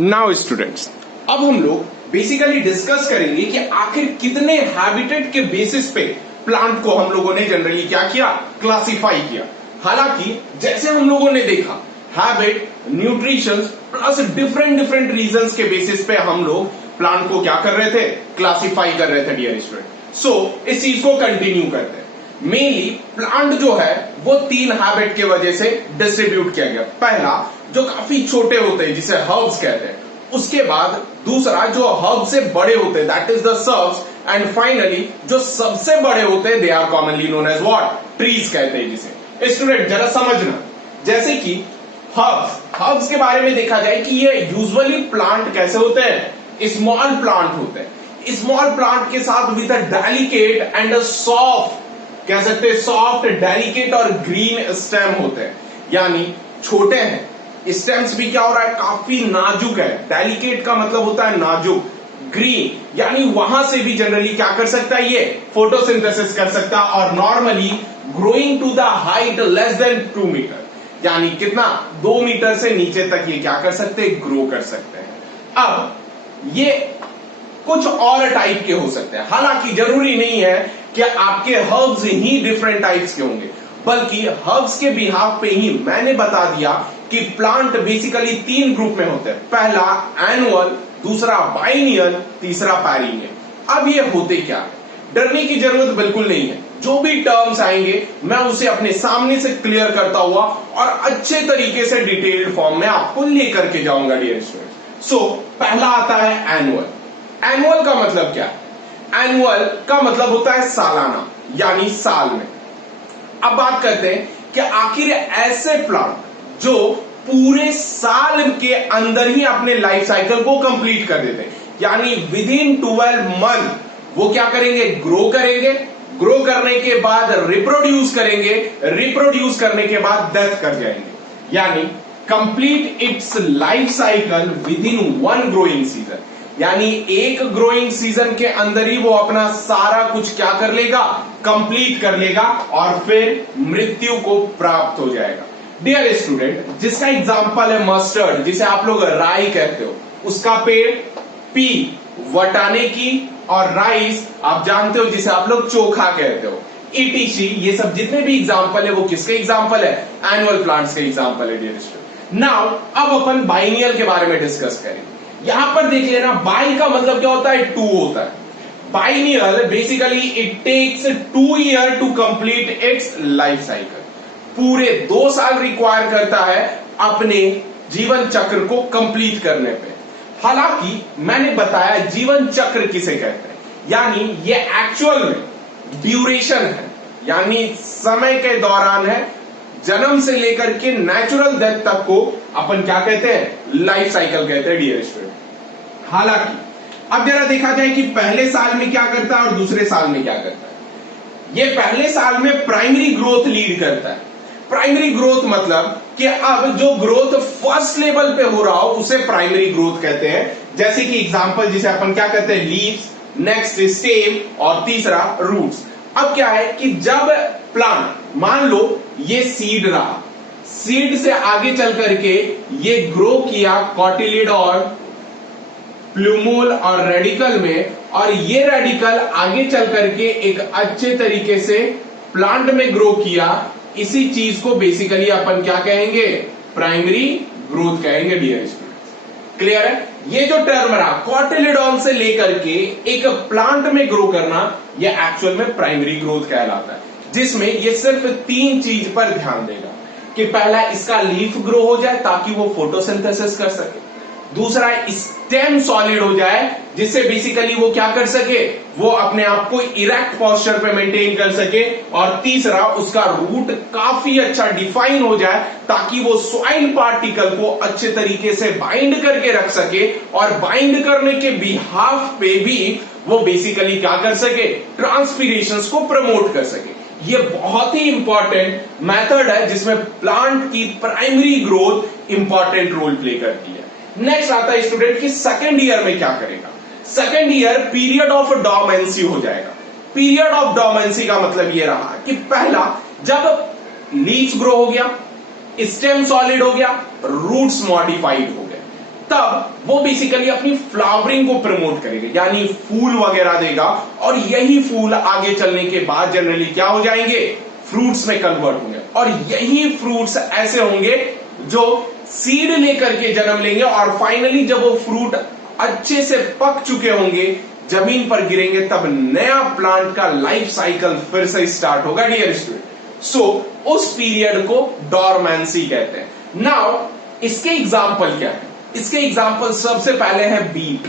Now students, अब हम लोग बेसिकली डिस्कस करेंगे कि आखिर कितने हैबिटेट के बेसिस पे प्लांट को हम लोगों ने जनरली क्या किया, क्लासिफाई किया। हालांकि जैसे हम लोगों ने देखा habit, nutrition plus different different reasons के बेसिस पे हम लोग प्लांट को क्या कर रहे थे, क्लासिफाई कर रहे थे डियर स्टूडेंट। सो इस चीज को कंटिन्यू करते हैं। मेनली प्लांट जो है वो तीन हैबिट के वजह से डिस्ट्रीब्यूट किया गया। पहला जो काफी छोटे होते हैं जिसे हर्ब्स कहते हैं, उसके बाद दूसरा जो हर्ब से बड़े होते हैं that is the shrubs, and finally जो सबसे बड़े होते हैं they are commonly known as what, trees कहते हैं जिसे। स्टूडेंट जरा समझना, जैसे कि हर्ब्स के बारे में देखा जाए कि ये यूजुअली प्लांट कैसे होते हैं, स्मॉल प्लांट होते हैं। स्मॉल प्लांट के साथ with a delicate and a soft, कह सकते हैं सॉफ्ट, डेलिकेट और ग्रीन स्टेम होते हैं, यानी छोटे हैं। स्टेम्स भी क्या हो रहा है, काफी नाजुक है। डेलिकेट का मतलब होता है नाजुक, ग्रीन यानी वहां से भी जनरली क्या कर सकता है, ये फोटोसिंथेसिस कर सकता है, और normally growing to the height less than 2 metre, यानी कितना, 2 मीटर से नीचे तक ये क्या कर सकते हैं, ग्रो कर सकते हैं। अब ये कुछ और टाइप के हो सकते हैं, हालांकि जरूरी नहीं है कि आपके हर्ब्स ही डिफरेंट टाइप्स के होंगे, बल्कि हर्ब्स के बिहाफ पे ही मैंने बता दिया कि प्लांट बेसिकली 3 ग्रुप में होते हैं। पहला एनुअल, दूसरा बाइनियल, तीसरा पेरिनियल। अब ये होते क्या है, डरने की जरूरत बिल्कुल नहीं है। जो भी टर्म्स आएंगे मैं उसे अपने सामने से क्लियर करता हुआ और अच्छे तरीके से डिटेल्ड फॉर्म में आपको लेकर के जाऊंगा डियर स्टूडेंट। सो पहला आता है एनुअल। एनुअल का मतलब क्या है, एनुअल का मतलब होता है सालाना, यानी साल में। अब बात करते हैं कि आखिर ऐसे प्लांट जो पूरे साल के अंदर ही अपने लाइफ साइकिल को कंप्लीट कर देते हैं, यानी विद इन 12 मंथ वो क्या करेंगे, ग्रो करेंगे, ग्रो करने के बाद रिप्रोड्यूस करेंगे, रिप्रोड्यूस करने के बाद डेथ कर जाएंगे, यानी complete its life cycle with in 1 growing season, यानी एक ग्रोइंग सीजन के अंदर ही वो अपना सारा कुछ क्या कर लेगा, कंप्लीट कर लेगा और फिर मृत्यु को प्राप्त हो जाएगा। डियर स्टूडेंट, जिसका एग्जांपल है मस्टर्ड, जिसे आप लोग राई कहते हो, उसका पेड़, पी वटाने की, और राइस आप जानते हो जिसे आप लोग चोखा कहते हो, ईटीसी, ये सब जितने भी एग्जांपल है वो किसके एग्जांपल है, एनुअल प्लांट्स के एग्जांपल है डियर स्टूडेंट। नाउ अब अपन बाइनियल के बारे में डिस्कस करेंगे। यहां पर देख लेना, बाई का मतलब क्या होता है, 2 होता है। Biennial basically it takes 2 year to complete its life cycle, पूरे 2 साल रिक्वायर करता है अपने जीवन चक्र को कंप्लीट करने पे। हालांकि मैंने बताया जीवन चक्र किसे कहते हैं, यानी ये एक्चुअल में ड्यूरेशन है, यानी समय के दौरान है, जन्म से लेकर के नेचुरल डेथ तक को अपन क्या कहते हैं, लाइफ साइकिल कहते हैं डियर स्टूडेंट। हालांकि अब जरा देखा जाए कि पहले साल में क्या करता है और दूसरे साल में क्या करता है। ये पहले साल में प्राइमरी ग्रोथ लीड करता है। प्राइमरी ग्रोथ मतलब कि अब जो ग्रोथ फर्स्ट लेवल पे हो रहा हो उसे प्राइमरी ग्रोथ कहते हैं। जैसे कि एग्जांपल जिसे अपन क्या कहते हैं, लीव्स, नेक्स्ट स्टेम और तीसरा रूट्स। अब क्या है कि जब प्लांट, मान लो ये सीड रहा, सीड से आगे चल करके ये ग्रो किया कॉटिलिड और प्लूमोल और रेडिकल में, और ये रेडिकल आगे चल करके एक अच्छे तरीके से प्लांट में ग्रो किया, इसी चीज को बेसिकली अपन क्या कहेंगे, प्राइमरी ग्रोथ कहेंगे डियर स्टूडेंट्स। क्लियर है, ये जो टर्म रहा कॉटिलिडॉन से लेकर के एक प्लांट में ग्रो करना, ये एक्चुअल में प्राइमरी ग्रोथ कहलाता है, जिसमें ये सिर्फ 3 चीज पर ध्यान देगा कि पहला इसका लीफ ग्रो हो जाए ताकि वो फोटोसिंथेसिस कर सके, दूसरा स्टेम सॉलिड हो जाए जिससे बेसिकली वो क्या कर सके, वो अपने आप को इरेक्ट पोस्चर पे मेंटेन कर सके, और तीसरा उसका रूट काफी अच्छा डिफाइन हो जाए ताकि वो सॉइल पार्टिकल को अच्छे तरीके से बाइंड करके रख सके, और बाइंड करने के बिहाफ पे भी वो बेसिकली क्या कर सके, ट्रांसपीरेशंस को प्रमोट कर सके। ये बहुत ही इंपॉर्टेंट मेथड है जिसमें प्लांट की primary growth important role play करती है। नेक्स्ट आता है स्टूडेंट कि सेकेंड ईयर में क्या करेगा। Second year period of dormancy हो जाएगा। पीरियड ऑफ डोमेंसी का मतलब ये रहा कि पहला जब लीव्स ग्रो हो गया, स्टेम सॉलिड हो गया, रूट्स मॉडिफाइड हो गए, तब वो बेसिकली अपनी फ्लावरिंग को प्रमोट करेगा, यानी फूल वगैरह देगा, और यही फूल आगे चलने के बाद जनरली क्या हो जाएंगे, फ्रूट्स में कन्वर्ट होंगे, और यही फ्रूट्स ऐसे होंगे जो सीड लेकर के जन्म लेंगे, और फाइनली जब वो फ्रूट अच्छे से पक चुके होंगे, जमीन पर गिरेंगे, तब नया प्लांट का लाइफ साइकिल फिर से स्टार्ट होगा डियर स्टूडेंट। सो उस पीरियड को डॉर्मेंसी कहते हैं। नाउ इसके एग्जाम्पल क्या है, इसके एग्जाम्पल सबसे पहले है बीट।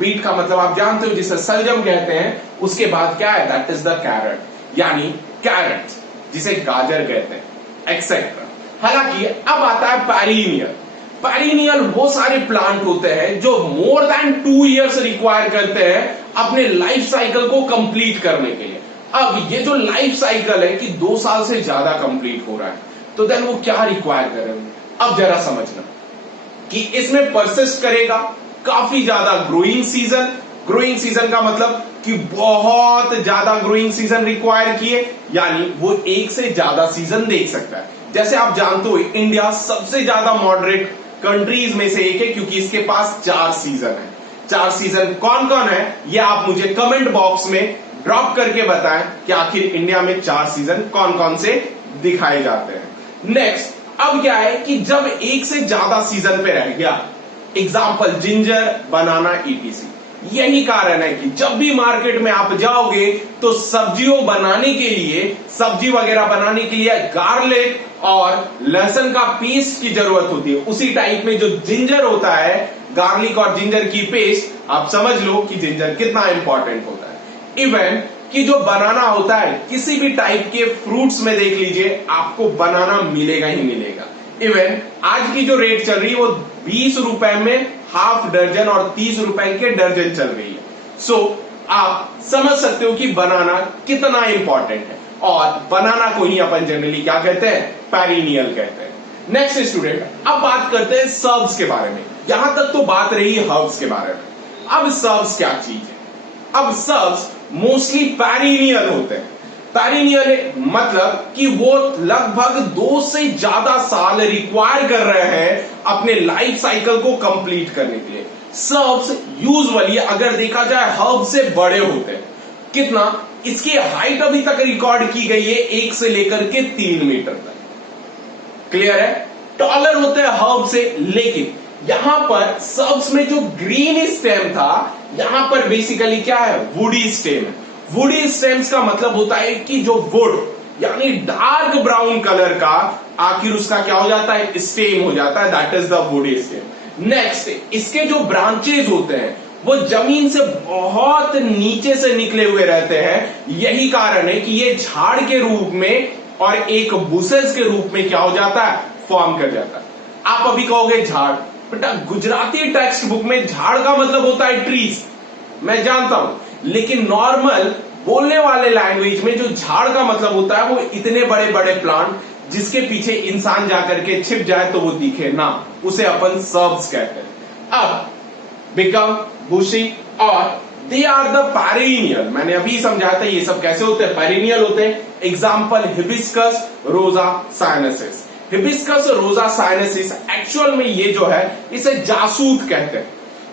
बीट का मतलब आप जानते हो, जिसे सलजम कहते हैं। उसके बाद क्या है, दैट इज द कैरेट, यानी कैरेट जिसे गाजर कहते हैं, एक्सेट्रा। हालांकि अब आता है पेरिनियल। पेरिनियल वो सारे प्लांट होते हैं जो मोर देन 2 इयर्स रिक्वायर करते हैं अपने लाइफ साइकिल को कंप्लीट करने के लिए। अब ये जो लाइफ साइकिल है कि 2 साल से ज्यादा कंप्लीट हो रहा है, तो देन वो क्या रिक्वायर करेंगे, अब जरा समझना कि इसमें परसिस्ट करेगा काफी ज्यादा ग्रोइंग सीजन। ग्रोइंग सीजन का मतलब कि बहुत ज्यादा ग्रोइंग सीजन रिक्वायर किए, यानी वो एक से ज्यादा सीजन देख सकता है। जैसे आप जानते हो इंडिया सबसे ज्यादा मॉडरेट कंट्रीज में से एक है, क्योंकि इसके पास 4 सीजन है। 4 सीजन कौन कौन है ये आप मुझे कमेंट बॉक्स में ड्रॉप करके बताएं कि आखिर इंडिया में 4 सीजन कौन कौन से दिखाए जाते हैं। नेक्स्ट, अब क्या है कि जब एक से ज्यादा सीजन पे रह गया, एग्जाम्पल जिंजर, बनाना, ईटीसी। यही कारण है कि जब भी मार्केट में आप जाओगे तो सब्जियों बनाने के लिए, सब्जी वगैरह बनाने के लिए गार्लिक और लहसुन का पेस्ट की जरूरत होती है। उसी टाइप में जो जिंजर होता है, गार्लिक और जिंजर की पेस्ट, आप समझ लो कि जिंजर कितना इंपॉर्टेंट होता है। इवन कि जो बनाना होता है, किसी भी टाइप के फ्रूट्स में देख लीजिए आपको बनाना मिलेगा ही मिलेगा। इवन आज की जो रेट चल रही है वो 20 रुपए में हाफ दर्जन और 30 रुपए के दर्जन चल रही है। सो आप समझ सकते हो कि बनाना कितना इंपॉर्टेंट है, और बनाना को ही अपन जनरली क्या कहते हैं, पेरिनियल कहते हैं। नेक्स्ट स्टूडेंट, अब बात करते हैं सर्ब्स के बारे में। यहां तक तो बात रही हर्ब्स के बारे में। अब सर्ब्स क्या चीज है, अब सर्ब्स मोस्टली पेरिनियल होते हैं। पेरिनियल मतलब कि वो लगभग 2 से ज्यादा साल रिक्वायर कर रहे हैं अपने लाइफ साइकिल को कंप्लीट करने के लिए। सर्ब्स यूजुअली अगर देखा जाए हर्ब से बड़े होते हैं। कितना, इसकी हाइट अभी तक रिकॉर्ड की गई है 1 से लेकर के 3 मीटर तक। क्लियर है, टॉलर होते हैं हर्ब से। लेकिन यहां पर सर्ब्स में जो ग्रीन स्टेम था, यहां पर बेसिकली क्या है, वुडी स्टेम है। वुडी स्टेम्स का मतलब होता है कि जो वुड यानी डार्क ब्राउन कलर का, आखिर उसका क्या हो जाता है, स्टेम हो जाता है, that is the woody stem. Next, इसके जो ब्रांचेज होते हैं वो जमीन से बहुत नीचे से निकले हुए रहते हैं। यही कारण है कि ये झाड़ के रूप में और एक बुसेस के रूप में क्या हो जाता है, फॉर्म कर जाता है। आप अभी कहोगे झाड़, बेटा गुजराती टेक्स्ट बुक में झाड़ का मतलब होता है ट्रीज, मैं जानता हूं, लेकिन नॉर्मल बोलने वाले लैंग्वेज में जो झाड़ का मतलब होता है वो इतने बड़े बड़े प्लांट जिसके पीछे इंसान जाकर के छिप जाए तो वो दिखे ना, उसे अपन सर्ब्स कहते हैं। अब बिकम बुशी और दे आर द पेरिनियल। मैंने अभी समझाया था ये सब कैसे होते हैं, पेरिनियल होते हैं। एग्जाम्पल हिबिस्कस रोजा साइनेसिस। हिबिस्कस रोजा साइनेसिस एक्चुअल में ये जो है इसे जासूद कहते हैं,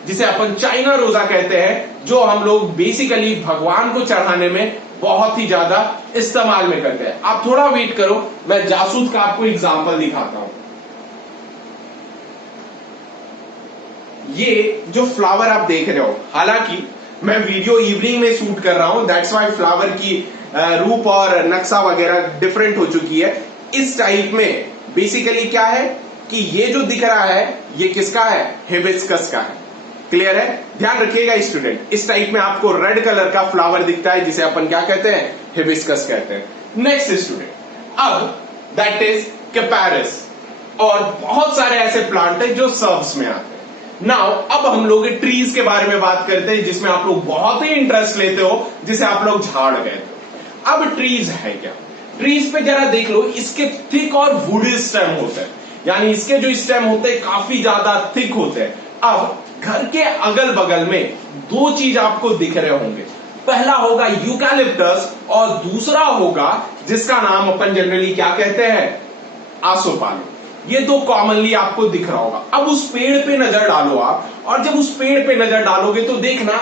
जिसे अपन चाइना रोजा कहते हैं, जो हम लोग बेसिकली भगवान को चढ़ाने में बहुत ही ज्यादा इस्तेमाल में करते हैं। आप थोड़ा वेट करो, मैं जासूद का आपको एग्जाम्पल दिखाता हूं। ये जो फ्लावर आप देख रहे हो, हालांकि मैं वीडियो इवनिंग में शूट कर रहा हूं, दैट्स वाई फ्लावर की रूप और नक्शा वगैरह डिफरेंट हो चुकी है। इस टाइप में बेसिकली क्या है कि ये जो दिख रहा है ये किसका है, हिबिस्कस का है। क्लियर है, ध्यान रखिएगा स्टूडेंट। इस टाइप में आपको रेड कलर का फ्लावर दिखता है जिसे अपन क्या कहते हैं, हिबिस्कस कहते हैं। नेक्स्ट स्टूडेंट, अब दैट इज कैपारिस, और बहुत सारे ऐसे प्लांट है जो सर्ब्स में आते हैं। नाउ अब हम लोग ट्रीज के बारे में बात करते हैं, जिसमें आप लोग बहुत ही इंटरेस्ट लेते हो, जिसे आप लोग झाड़ कहते हो। अब ट्रीज है क्या, ट्रीज पे जरा देख लो, इसके थिक और वुडी स्टेम होते हैं, यानी इसके जो स्टेम होते हैं काफी ज्यादा थिक होते हैं। अब घर के अगल बगल में 2 चीज आपको दिख रहे होंगे, पहला होगा यूकैलिप्टस और दूसरा होगा जिसका नाम अपन जनरली क्या कहते हैं, आसोपालो। ये तो कॉमनली आपको दिख रहा होगा। अब उस पेड़ पे नजर डालो आप, और जब उस पेड़ पे नजर डालोगे तो देखना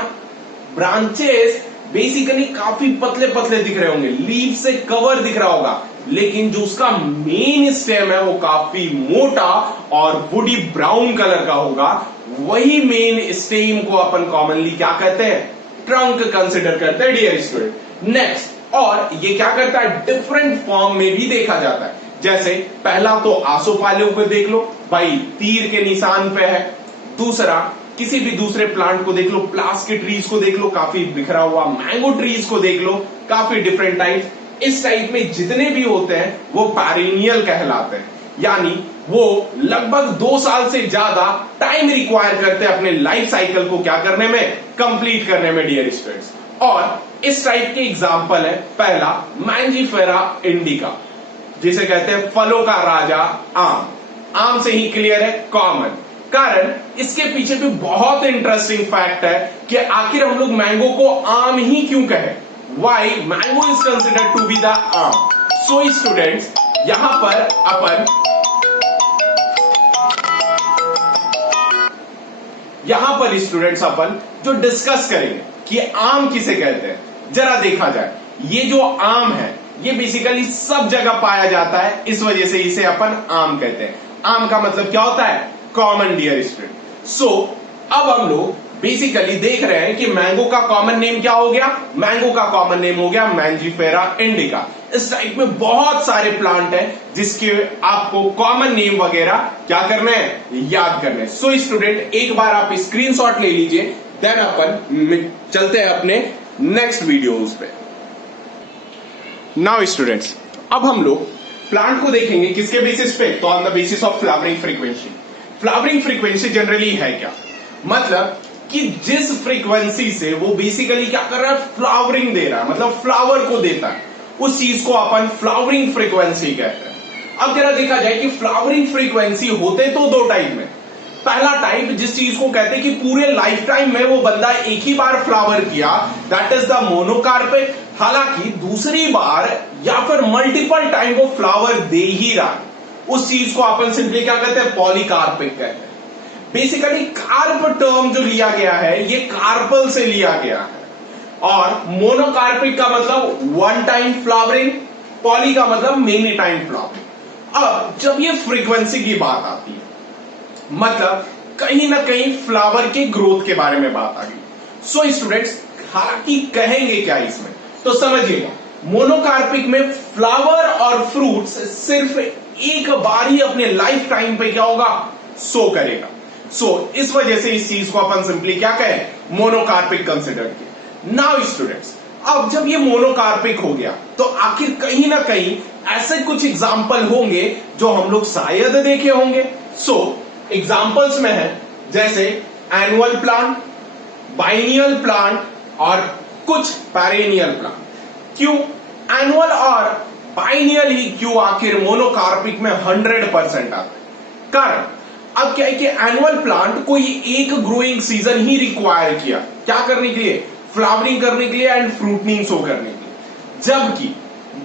ब्रांचेस बेसिकली काफी पतले पतले दिख रहे होंगे, लीव से कवर दिख रहा होगा, लेकिन जो उसका मेन स्टेम है वो काफी मोटा और वुडी ब्राउन कलर का होगा। वही मेन स्टेम को अपन कॉमनली क्या कहते हैं, ट्रंक कंसिडर करते हैं डियर स्टूडेंट। नेक्स्ट, और ये क्या करता है, डिफरेंट फॉर्म में भी देखा जाता है। जैसे पहला तो आसोपालव को देख लो भाई, तीर के निशान पे है। दूसरा, किसी भी दूसरे प्लांट को देख लो, प्लास के ट्रीज को देख लो काफी बिखरा हुआ, मैंगो ट्रीज को देख लो काफी डिफरेंट टाइप। इस टाइप में जितने भी होते हैं वो पेरिनियल कहलाते हैं, यानी वो लगभग 2 साल से ज्यादा टाइम रिक्वायर करते हैं अपने लाइफ साइकिल को क्या करने में, कंप्लीट करने में डियर स्टूडेंट्स। और इस टाइप के एग्जाम्पल है, पहला मैंजीफेरा इंडिका, जिसे कहते हैं फलों का राजा आम। आम से ही क्लियर है, कॉमन। कारण इसके पीछे भी बहुत इंटरेस्टिंग फैक्ट है कि आखिर हम लोग मैंगो को आम ही क्यों कहें, why mango is considered to be the aam. So students, यहां पर अपन जो डिस्कस करेंगे कि आम किसे कहते हैं, जरा देखा जाए। ये जो आम है ये बेसिकली सब जगह पाया जाता है, इस वजह से इसे अपन आम कहते हैं। आम का मतलब क्या होता है, कॉमन डियर स्टूडेंट। सो अब हम लोग बेसिकली देख रहे हैं कि मैंगो का कॉमन नेम क्या हो गया, मैंगो का कॉमन नेम हो गया मैंजीफेरा इंडिका। इस टाइप में बहुत सारे प्लांट हैं जिसके आपको कॉमन नेम वगैरह क्या करना है, याद करना है। सो स्टूडेंट, एक बार आप स्क्रीनशॉट ले लीजिए, देन अपन चलते हैं अपने नेक्स्ट वीडियोस पे। नाउ स्टूडेंट्स, अब हम लोग प्लांट को देखेंगे किसके बेसिस पे, तो on the basis of flowering frequency. Flowering frequency generally है क्या, मतलब कि जिस फ्रीक्वेंसी से वो बेसिकली क्या कर रहा है, फ्लावरिंग दे रहा है, मतलब फ्लावर को देता है, उस चीज को अपन फ्लावरिंग फ्रीक्वेंसी कहते हैं। अब जरा देखा जाए कि फ्लावरिंग फ्रीक्वेंसी होते तो 2 टाइप में। पहला टाइप जिस चीज को कहते हैं कि पूरे लाइफ टाइम में वो बंदा एक ही बार फ्लावर किया, दैट इज द मोनोकार्पिक। हालांकि दूसरी बार या फिर मल्टीपल टाइम वो फ्लावर दे ही रहा, उस चीज को अपन सिंपली क्या कहते हैं, पॉलीकार्पिक कहते हैं। बेसिकली कार्प टर्म जो लिया गया है ये कार्पल से लिया गया है, और मोनोकार्पिक का मतलब 1 टाइम फ्लावरिंग, पॉली का मतलब मेनी टाइम फ्लावरिंग। अब जब ये फ्रीक्वेंसी की बात आती है, मतलब कहीं ना कहीं फ्लावर के ग्रोथ के बारे में बात आ गई। सो स्टूडेंट्स, हालांकि कहेंगे क्या इसमें, तो समझिएगा, मोनोकार्पिक में फ्लावर और फ्रूट्स सिर्फ एक बार ही अपने लाइफ टाइम पे क्या होगा, शो करेगा। सो इस वजह से इस चीज को अपन सिंपली क्या कहें, मोनोकार्पिक कंसिडर किया। नाउ स्टूडेंट्स, अब जब ये मोनोकार्पिक हो गया तो आखिर कहीं ना कहीं ऐसे कुछ एग्जाम्पल होंगे जो हम लोग शायद देखे होंगे। सो एग्जाम्पल्स में है जैसे एनुअल प्लांट, बाइनियल प्लांट और कुछ पेरेनियल प्लांट। क्यों एनुअल और बाइनियल ही क्यों आखिर मोनोकार्पिक में 100% आता है? कारण अब क्या है कि एनुअल प्लांट कोई एक ग्रोइंग सीजन ही रिक्वायर किया, क्या करने के लिए, फ्लावरिंग करने के लिए एंड फ्रूटनिंग शो करने के लिए। जबकि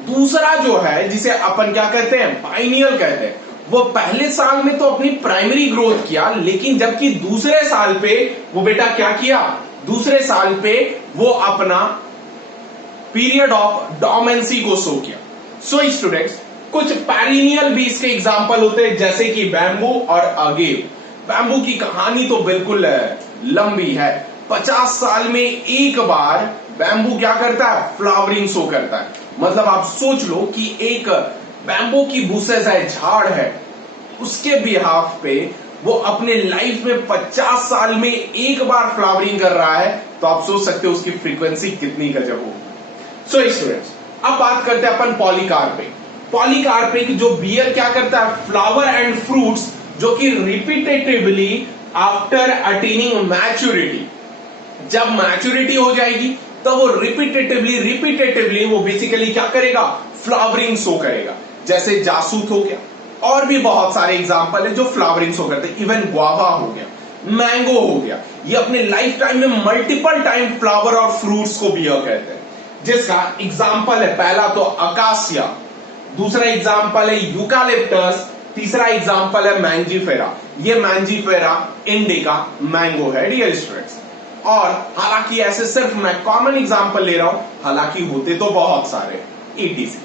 दूसरा जो है जिसे अपन क्या कहते हैं, बाइनियल कहते हैं, वो पहले साल में तो अपनी प्राइमरी ग्रोथ किया, लेकिन जबकि दूसरे साल पे वो बेटा क्या किया, दूसरे साल पे वो अपना पीरियड ऑफ डोमेंसी को शो किया। सो स्टूडेंट्स, कुछ पेरिनियल भी इसके एग्जाम्पल होते हैं जैसे कि बैम्बू और अगेव। बैम्बू की कहानी तो बिल्कुल लंबी है, 50 साल में एक बार बैम्बू क्या करता है, फ्लावरिंग शो करता है। मतलब आप सोच लो कि एक बैम्बू की बुशेस है, झाड़ है, उसके बिहाफ पे वो अपने लाइफ में 50 साल में एक बार फ्लावरिंग कर रहा है, तो आप सोच सकते हो उसकी फ्रीक्वेंसी कितनी गजब होगी। सो स्टूडेंट्स, अब बात करते हैं अपन पॉलीकार्पिक। पॉलीकार्पिक जो बियर क्या करता है, फ्लावर एंड फ्रूट्स जो कि रिपीटेटिवली आफ्टर अटेनिंग मैच्योरिटी, जब मैच्योरिटी हो जाएगी तो वो रिपीटेटिवली वो बेसिकली क्या करेगा, फ्लावरिंग शो करेगा। जैसे जासूत हो गया, और भी बहुत सारे एग्जांपल है जो फ्लावरिंग शो करते हैं। इवन गुआवा हो गया, मैंगो हो गया, ये अपने लाइफ टाइम में मल्टीपल टाइम फ्लावर और फ्रूट्स को बियर कहते हैं। जिसका एग्जाम्पल है, पहला तो अकासिया, दूसरा एग्जाम्पल है यूकालिप्टस, तीसरा एग्जांपल है मैंजीफेरा। ये मैंजीफेरा इंडिका मैंगो है डियर स्टूडेंट्स। और हालांकि ऐसे सिर्फ मैं कॉमन एग्जांपल ले रहा हूं, हालांकि होते तो बहुत सारे ETC।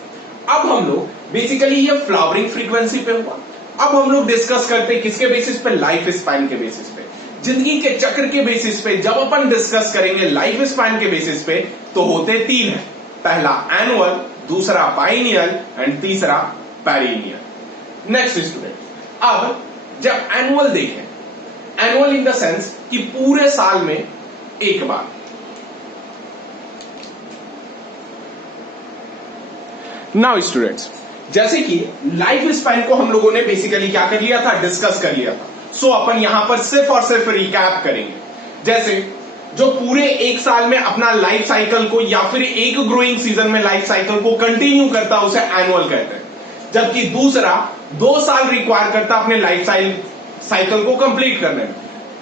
अब हम लोग बेसिकली ये फ्लावरिंग फ्रीक्वेंसी पे हुआ। अब हम लोग डिस्कस करते हैं किसके बेसिस पे, लाइफ स्पैन के बेसिस पे, जिंदगी के चक्र के बेसिस पे। जब अपन डिस्कस करेंगे लाइफ स्पैन के बेसिस पे तो होते तीन है, पहला एनुअल, दूसरा बाइनियल एंड तीसरा पेरिनियल। नेक्स्ट स्टूडेंट, अब जब एनुअल देखें, एनुअल इन द सेंस कि पूरे साल में एक बार। नाउ स्टूडेंट्स, जैसे कि लाइफ स्पैन को हम लोगों ने बेसिकली क्या कर लिया था, डिस्कस कर लिया था। सो अपन यहां पर सिर्फ और सिर्फ रिकैप करेंगे। जैसे जो पूरे एक साल में अपना लाइफ साइकिल को या फिर एक ग्रोइंग सीजन में लाइफ साइकिल को कंटिन्यू करता है उसे एनुअल कहते हैं, जबकि दूसरा 2 साल रिक्वायर करता अपने लाइफ साइकिल को कंप्लीट करने में।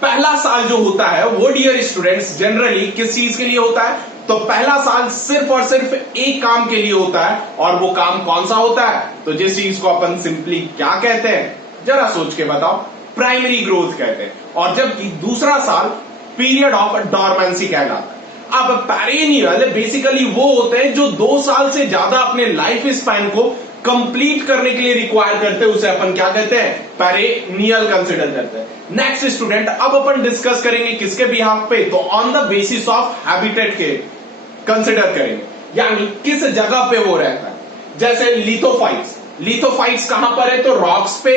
पहला साल जो होता है वो डियर स्टूडेंट्स जनरली किस चीज के लिए होता है, तो पहला साल सिर्फ और सिर्फ एक काम के लिए होता है, और वो काम कौन सा होता है, तो जिस चीज को अपन सिंपली क्या कहते हैं, जरा सोच के बताओ, प्राइमरी ग्रोथ कहते हैं। और जबकि दूसरा साल पीरियड ऑफ डॉर्मेंसी कहलाता है। अब पेरिनियल बेसिकली वो होते हैं जो 2 साल से ज्यादा अपने लाइफ स्पैन को कंप्लीट करने के लिए रिक्वायर करते हैं, उसे अपन क्या कहते हैं, पेरिनियल कंसिडर करते हैं। नेक्स्ट स्टूडेंट, अब अपन डिस्कस करेंगे किसके बिहाफ पे, तो on the basis of habitat के कंसिडर करेंगे, यानी किस जगह पे वो रहता है। जैसे लिथोफाइट्स, लिथोफाइट्स कहां पर है, तो रॉक्स पे।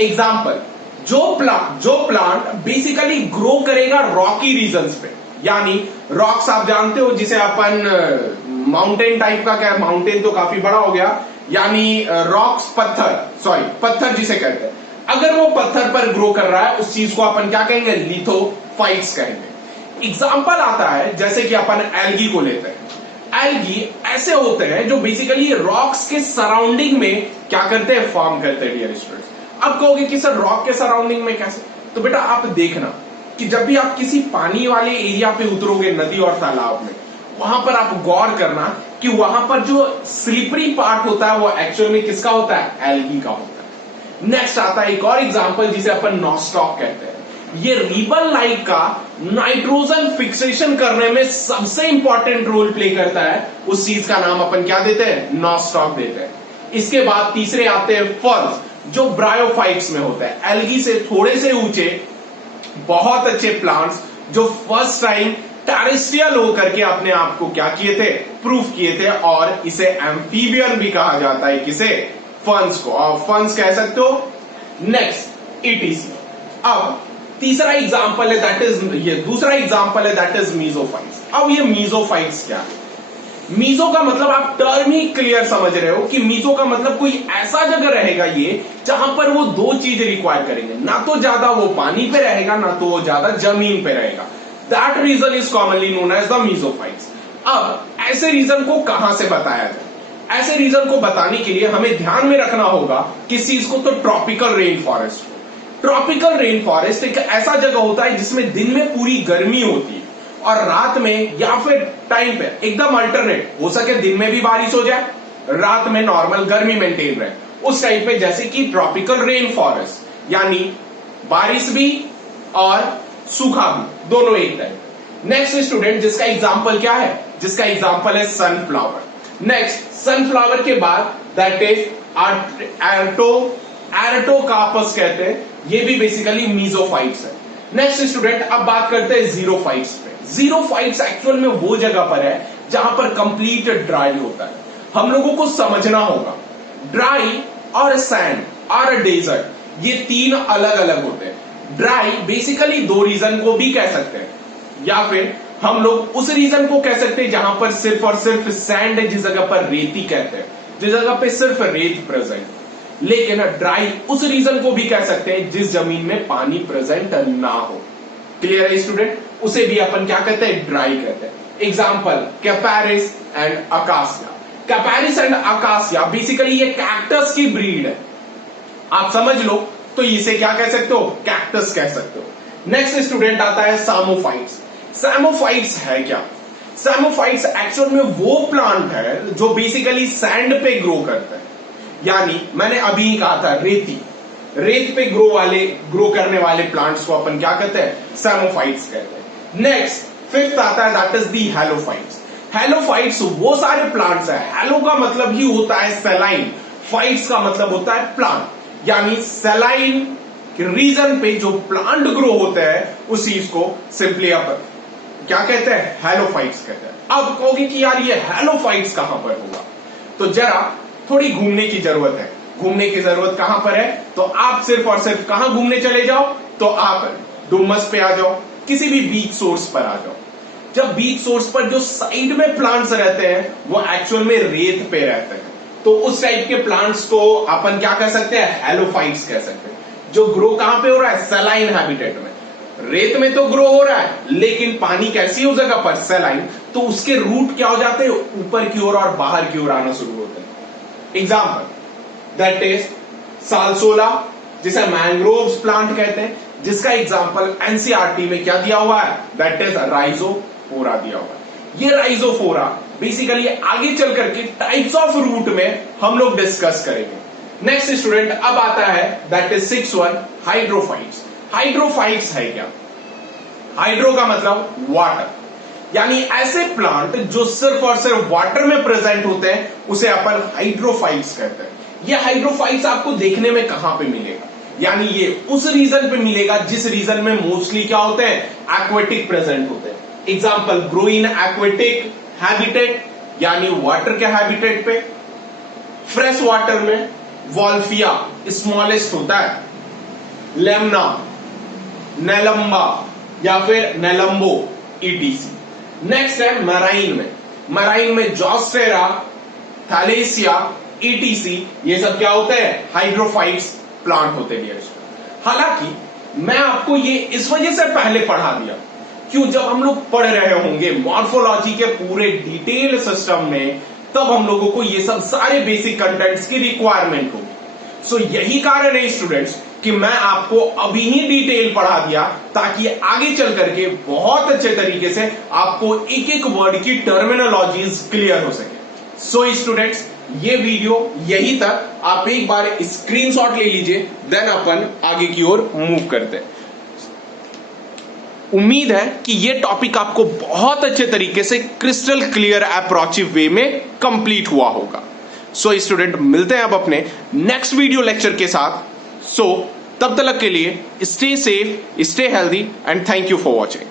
एग्जाम्पल, जो प्लांट बेसिकली ग्रो करेगा रॉकी रीजन्स पे, यानी रॉक्स आप जानते हो जिसे अपन माउंटेन टाइप का, क्या माउंटेन तो काफी बड़ा हो गया, यानी रॉक्स पत्थर जिसे कहते हैं। अगर वो पत्थर पर ग्रो कर रहा है उस चीज को अपन क्या कहेंगे, लिथोफाइट्स कहेंगे। एग्जाम्पल आता है जैसे कि अपन एल्गी को लेते हैं। एल्गी ऐसे होते हैं जो बेसिकली रॉक्स के सराउंडिंग में क्या करते हैं, फॉर्म करते हैं डियर स्टूडेंट्स। अब कहोगे कि सर रॉक के सराउंडिंग में कैसे, तो बेटा आप देखना कि जब भी आप किसी पानी वाले एरिया पे उतरोगे, नदी और तालाब में, वहां पर आप गौर करना कि वहां पर जो स्लिपरी पार्ट होता है वो एक्चुअल में किसका होता है, एल्गी का होता है। नेक्स्ट आता है एक और एग्जांपल जिसे अपन नॉस्टॉक कहते हैं। ये रिबन लाइक का नाइट्रोजन फिक्सेशन करने में सबसे इंपॉर्टेंट रोल प्ले करता है, उस चीज का नाम अपन क्या देते हैं, नॉस्टॉक देते हैं। इसके बाद तीसरे आते हैं फर्न्स, जो ब्रायोफाइट्स में होता है, एल्गी से थोड़े से ऊंचे बहुत अच्छे प्लांट्स जो फर्स्ट टाइम टेरेस्ट्रियल होकर के अपने आप को क्या किए थे, प्रूफ किए थे, और इसे एम्फीबियन भी कहा जाता है, किसे, फर्न्स को, और फर्न्स कह सकते हो। Next ETC। अब तीसरा एग्जांपल है दैट इज, ये दूसरा एग्जांपल है दैट इज मीजोफाइट्स। अब ये मीजोफाइट्स क्या है, मीजो का मतलब आप टर्म ही क्लियर समझ रहे हो कि मीजो का मतलब कोई ऐसा जगह रहेगा ये जहां पर वो 2 चीज रिक्वायर करेंगे, ना तो ज्यादा वो पानी पे रहेगा, ना तो वो ज्यादा जमीन पे रहेगा। That region is commonly known as the mesophytes. अब ऐसे रीजन को कहां से बताया जाए, ऐसे रीजन को बताने के लिए हमें ध्यान में रखना होगा किस चीज को, तो tropical rain forest. Tropical rain forest एक ऐसा जगह होता है जिसमें दिन में पूरी गर्मी होती है और रात में या फिर टाइम पे एकदम अल्टरनेट, हो सके दिन में भी बारिश हो जाए, रात में नॉर्मल गर्मी मेंटेन रहे, उस टाइप पे, जैसे कि ट्रॉपिकल रेन फॉरेस्ट, यानी बारिश भी और सूखा भी, दोनों एक टाइप। नेक्स्ट स्टूडेंट, जिसका एग्जाम्पल क्या है, जिसका एग्जाम्पल है सनफ्लावर। नेक्स्ट सनफ्लावर के बाद दैट इज एरटोकार्पस कहते हैं, ये भी बेसिकली मीजोफाइट्स है। नेक्स्ट स्टूडेंट, अब बात करते हैं जीरोफाइट्स पे। जीरोफाइट्स एक्चुअल में वो जगह पर है जहां पर कंप्लीट ड्राई होता है। हम लोगों को समझना होगा ड्राई और सैंड और डेजर्ट, ये 3 अलग अलग होते हैं। ड्राई बेसिकली 2 रीजन को भी कह सकते हैं, या फिर हम लोग उस रीजन को कह सकते हैं जहां पर सिर्फ और सिर्फ सैंड है, जिस जगह पर रेती कहते हैं, जिस जगह पे सिर्फ रेत प्रेजेंट। लेकिन ड्राई उस रीजन को भी कह सकते हैं जिस जमीन में पानी प्रेजेंट ना हो। क्लियर है स्टूडेंट, उसे भी अपन क्या कहते हैं, ड्राई कहते हैं। Example capparis and acacia. Capparis and acacia basically ये कैक्टस की ब्रीड है, आप समझ लो, तो इसे क्या कह सकते हो, कैक्टस कह सकते हो। नेक्स्ट स्टूडेंट आता है सामोफाइट्स। सामोफाइट्स है क्या, सामोफाइट्स एक्चुअल में वो प्लांट है जो बेसिकली सैंड पे ग्रो करता है, यानी मैंने अभी ही कहा था रेती, रेत पे ग्रो करने वाले प्लांट्स को अपन क्या कहते हैं? सैमोफाइट्स कहते हैं। नेक्स्ट फिफ्थ आता है that is the halophytes. Halophytes वो सारे प्लांट्स हैं, हेलो का मतलब ही होता है सेलाइन, फाइट्स का मतलब होता है प्लांट, यानी सेलाइन रीजन पे जो प्लांट ग्रो होते हैं उस चीज को सिंपली आप क्या कहते हैं? हेलोफाइट्स कहते हैं। अब कहोगे कि यार ये हेलोफाइट्स कहां पर होगा, तो जरा थोड़ी घूमने की जरूरत है। घूमने की जरूरत कहां पर है? तो आप सिर्फ और सिर्फ कहां घूमने चले जाओ, तो आप डुमस पे आ जाओ, किसी भी बीच सोर्स पर आ जाओ। जब बीच सोर्स पर जो साइड में प्लांट्स रहते हैं वो एक्चुअल में रेत पे रहते हैं, तो उस टाइप के प्लांट्स को अपन क्या कह सकते हैं? हेलोफाइट्स कह सकते हैं। जो ग्रो कहां पे हो रहा है? सेलाइन हैबिटेट में। रेत में तो ग्रो हो रहा है, लेकिन पानी कैसी हो जगह पर? सेलाइन। तो उसके रूट क्या हो जाते हैं? ऊपर की ओर और बाहर की ओर आना शुरू होते हैं। एग्जाम्पल दैट इज सालसोला, जिसे मैंग्रोव्स प्लांट कहते हैं, जिसका एग्जाम्पल एनसीईआरटी में क्या दिया हुआ है? दैट इज राइजोफोरा दिया हुआ है। ये राइजोफोरा बेसिकली आगे चल करके टाइप्स ऑफ रूट में हम लोग डिस्कस करेंगे। नेक्स्ट स्टूडेंट अब आता है दैट इज 6-1 हाइड्रोफाइट्स। हाइड्रोफाइट्स है क्या? हाइड्रो का मतलब वाटर, यानी ऐसे प्लांट जो सिर्फ और सिर्फ वाटर में प्रेजेंट होते हैं उसे अपन हाइड्रोफाइट्स कहते हैं। ये हाइड्रोफाइट्स आपको देखने में कहां पे मिलेगा? यानी ये उस रीजन पे मिलेगा जिस रीजन में मोस्टली क्या होते हैं? एक्वेटिक प्रेजेंट होते हैं। Example grow in aquatic habitat, यानी वाटर के हैबिटेट पे। फ्रेश वाटर में वॉल्फिया स्मॉलेस्ट होता है, लेमना, नेलंबा या फिर नेलंबो ईटीसी। नेक्स्ट है मराइन में। मराइन में जॉस्टेरा, थैलेसिया, ईटीसी, ये सब क्या होते हैं? हाइड्रोफाइट्स प्लांट होते हैं। हालांकि मैं आपको ये इस वजह से पहले पढ़ा दिया, क्यों? जब हम लोग पढ़ रहे होंगे मॉर्फोलॉजी के पूरे डिटेल सिस्टम में, तब हम लोगों को ये सब सारे बेसिक कंटेंट्स की रिक्वायरमेंट होगी। सो यही कारण है स्टूडेंट्स कि मैं आपको अभी ही डिटेल पढ़ा दिया, ताकि आगे चल करके बहुत अच्छे तरीके से आपको एक एक वर्ड की टर्मिनोलॉजीज क्लियर हो सके। सो स्टूडेंट्स ये वीडियो यही तक, आप एक बार स्क्रीनशॉट ले लीजिए, देन अपन आगे की ओर मूव करते हैं। उम्मीद है कि ये टॉपिक आपको बहुत अच्छे तरीके से क्रिस्टल क्लियर अप्रोचिव वे में कंप्लीट हुआ होगा। सो स्टूडेंट मिलते हैं अब अपने नेक्स्ट वीडियो लेक्चर के साथ। सो तब तक के लिए stay safe, stay healthy and thank you for watching.